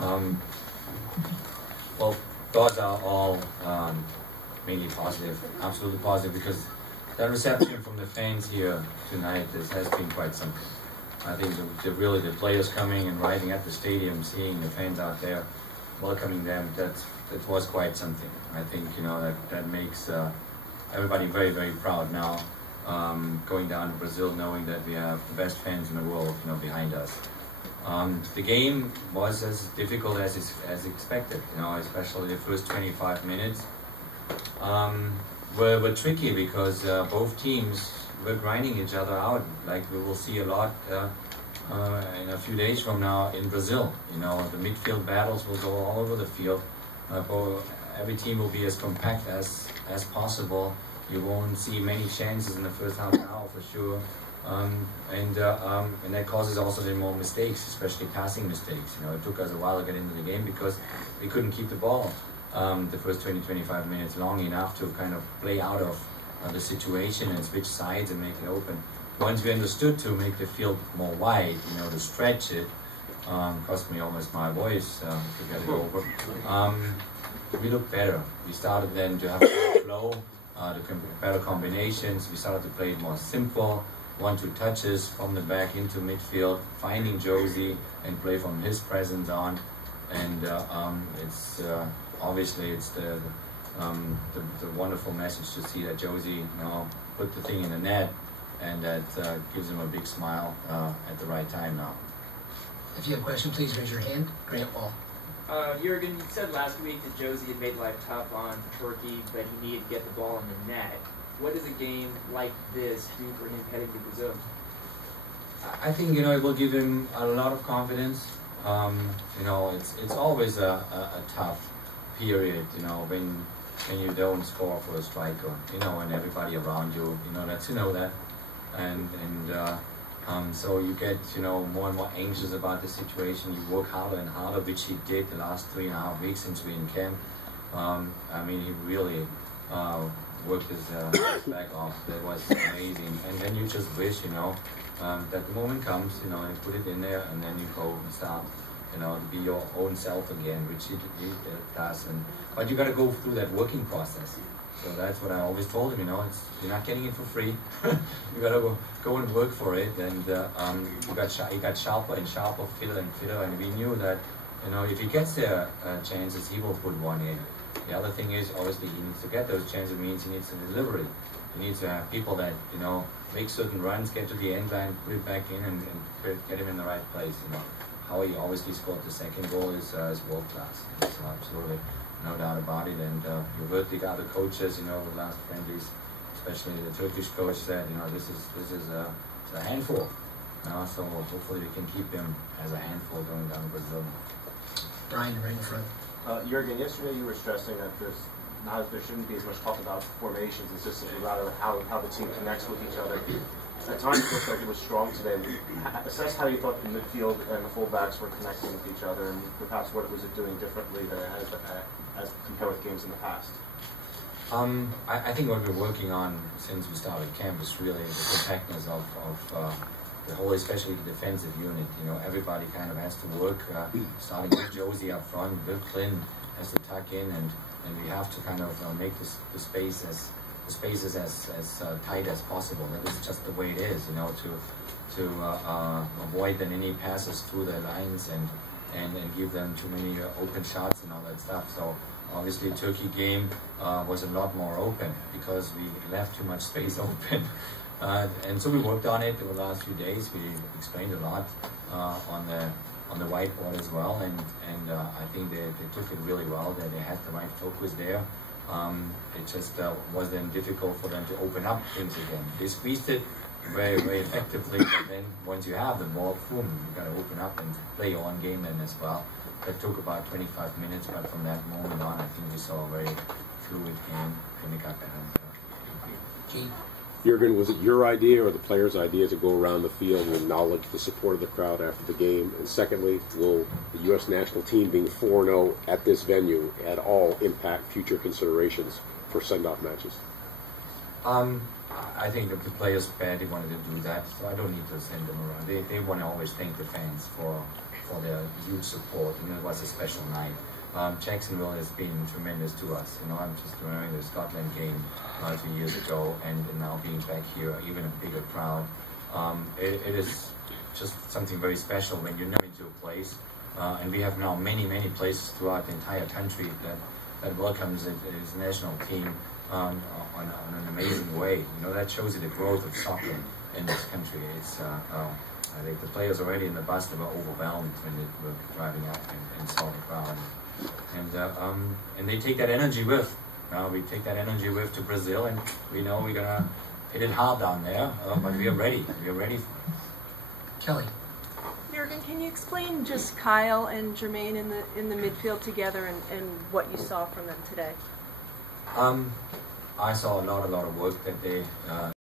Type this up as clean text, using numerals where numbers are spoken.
Um, well, thoughts are all mainly positive, absolutely positive, because that reception from the fans here tonight has been quite something. I think really the players coming and riding at the stadium, seeing the fans out there, welcoming them, that was quite something. I think that makes everybody very, very proud now. Going down to Brazil, knowing that we have the best fans in the world, behind us. The game was as difficult as expected, especially the first 25 minutes were tricky because both teams were grinding each other out, like we will see a lot in a few days from now in Brazil. The midfield battles will go all over the field. Every team will be as compact as possible. You won't see many chances in the first half an hour for sure. And that causes also then more mistakes, especially passing mistakes. It took us a while to get into the game because we couldn't keep the ball the first 20-25 minutes long enough to kind of play out of the situation and switch sides and make it open. Once we understood to make the field more wide, to stretch it, cost me almost my voice to get it over. We looked better. We started then to have a flow, better combinations. We started to play more simple. 1-2 touches from the back into midfield, finding Josie and play from his presence on, and it's obviously it's the wonderful message to see that Josie put the thing in the net, and that gives him a big smile at the right time now. If you have a question, please raise your hand. Grant Wall. Jurgen, you said last week that Josie had made life tough on Turkey, but he needed to get the ball in the net. What does a game like this do for him heading to Brazil? I think it will give him a lot of confidence. It's always a tough period. When you don't score for a striker. And everybody around you lets you know that, and so you get more and more anxious about the situation. You work harder and harder, which he did the last 3.5 weeks since we're in camp. He really worked his back off. That was amazing. And then you just wish, that the moment comes, you put it in there, and then you go and start, to be your own self again, which he does. But you got to go through that working process. So that's what I always told him. You're not getting it for free. You got to go and work for it. And he got sharper and sharper, fitter and fitter. And we knew that, if he gets their chances, he will put one in. The other thing is, obviously, he needs to get those chances. It means he needs a delivery. He needs to have people that, make certain runs, get to the end line, put it back in, and get him in the right place. How he obviously scored the second goal is world class. So absolutely, no doubt about it. And you heard the other coaches, the last friendlies, especially the Turkish coach said, this is a handful. So hopefully we can keep him as a handful going down to Brazil. Brian, right in front. Jurgen, yesterday you were stressing that there shouldn't be as much talk about formations. It's just rather how the team connects with each other. At times it looked like it was strong today. Assess how you thought the midfield and the fullbacks were connecting with each other, and perhaps what was it doing differently than it has as compared with games in the past. I think what we're working on since we started camp is really the compactness of the whole, especially the defensive unit. Everybody kind of has to work, starting with Josie up front. Bill Clint has to tuck in, and we have to kind of make the spaces as tight as possible. That is just the way it is, to avoid then any passes through the lines and give them too many open shots and all that stuff. So obviously Turkey game was a lot more open because we left too much space open. And so we worked on it over the last few days. We explained a lot on the whiteboard as well, and I think they took it really well. That they had the right focus there. It just was then difficult for them to open up things again. They squeezed it very, very effectively, but then once you have the ball, boom, you got to open up and play your own game then as well. That took about 25 minutes, but from that moment on, I think we saw a very fluid game when we got behind. Jurgen, was it your idea or the players' idea to go around the field and acknowledge the support of the crowd after the game? And secondly, will the U.S. national team being 4-0 at this venue at all impact future considerations for send-off matches? I think that the players badly wanted to do that, so I don't need to send them around. They want to always thank the fans for their huge support, and it was a special night. Jacksonville has been tremendous to us. You know, I'm just remembering the Scotland game 2 years ago, and now being back here, even a bigger crowd. It is just something very special when you know into a place, and we have now many places throughout the entire country that welcomes his national team on an amazing way. You know, that shows you the growth of soccer in this country. It's I think the players already in the bus, they were overwhelmed when they were driving up and saw the crowd, and they take that energy with. We take that energy with to Brazil, and we know we're gonna hit it hard down there, but we are ready. We are ready for it. Kelly. Jurgen, can you explain just Kyle and Jermaine in the midfield together and what you saw from them today? I saw a lot of work that they